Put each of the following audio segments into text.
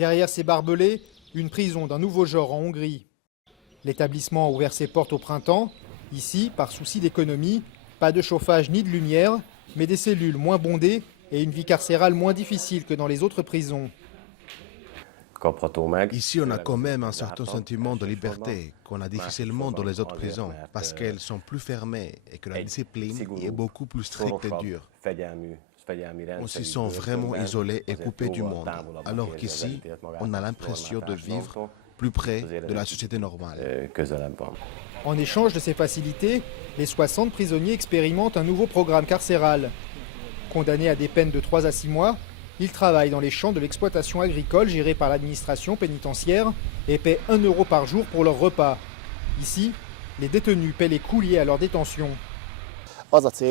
Derrière ces barbelés, une prison d'un nouveau genre en Hongrie. L'établissement a ouvert ses portes au printemps. Ici, par souci d'économie, pas de chauffage ni de lumière, mais des cellules moins bondées et une vie carcérale moins difficile que dans les autres prisons. Ici, on a quand même un certain sentiment de liberté qu'on a difficilement dans les autres prisons, parce qu'elles sont plus fermées et que la discipline y est beaucoup plus stricte et dure. On s'y sent vraiment isolé et coupé du monde, alors qu'ici, on a l'impression de vivre plus près de la société normale. En échange de ces facilités, les 60 prisonniers expérimentent un nouveau programme carcéral. Condamnés à des peines de 3 à 6 mois, ils travaillent dans les champs de l'exploitation agricole gérée par l'administration pénitentiaire et paient 1 euro par jour pour leur repas. Ici, les détenus paient les coûts liés à leur détention. Notre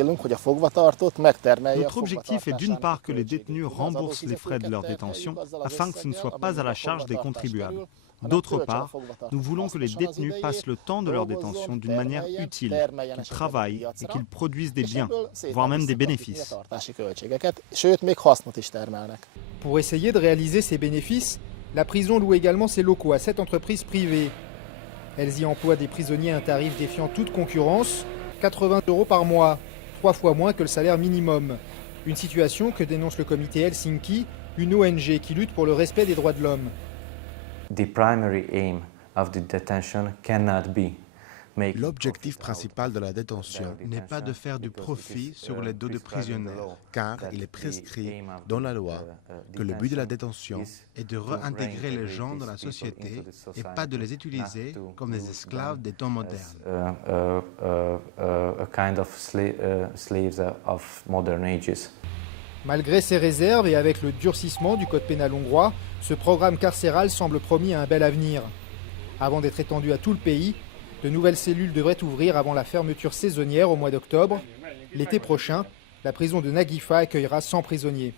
objectif est d'une part que les détenus remboursent les frais de leur détention afin que ce ne soit pas à la charge des contribuables. D'autre part, nous voulons que les détenus passent le temps de leur détention d'une manière utile, qu'ils travaillent et qu'ils produisent des biens, voire même des bénéfices. Pour essayer de réaliser ces bénéfices, la prison loue également ses locaux à 7 entreprises privées. Elles y emploient des prisonniers à un tarif défiant toute concurrence, 80 euros par mois, 3 fois moins que le salaire minimum. Une situation que dénonce le comité Helsinki, une ONG qui lutte pour le respect des droits de l'homme. L'objectif principal de la détention n'est pas de faire du profit sur les dos des prisonniers, car il est prescrit dans la loi que le but de la détention est de réintégrer les gens dans la société et pas de les utiliser comme des esclaves des temps modernes. Malgré ces réserves et avec le durcissement du code pénal hongrois, ce programme carcéral semble promis à un bel avenir. Avant d'être étendu à tout le pays, de nouvelles cellules devraient ouvrir avant la fermeture saisonnière au mois d'octobre. L'été prochain, la prison de Nagyfa accueillera 100 prisonniers.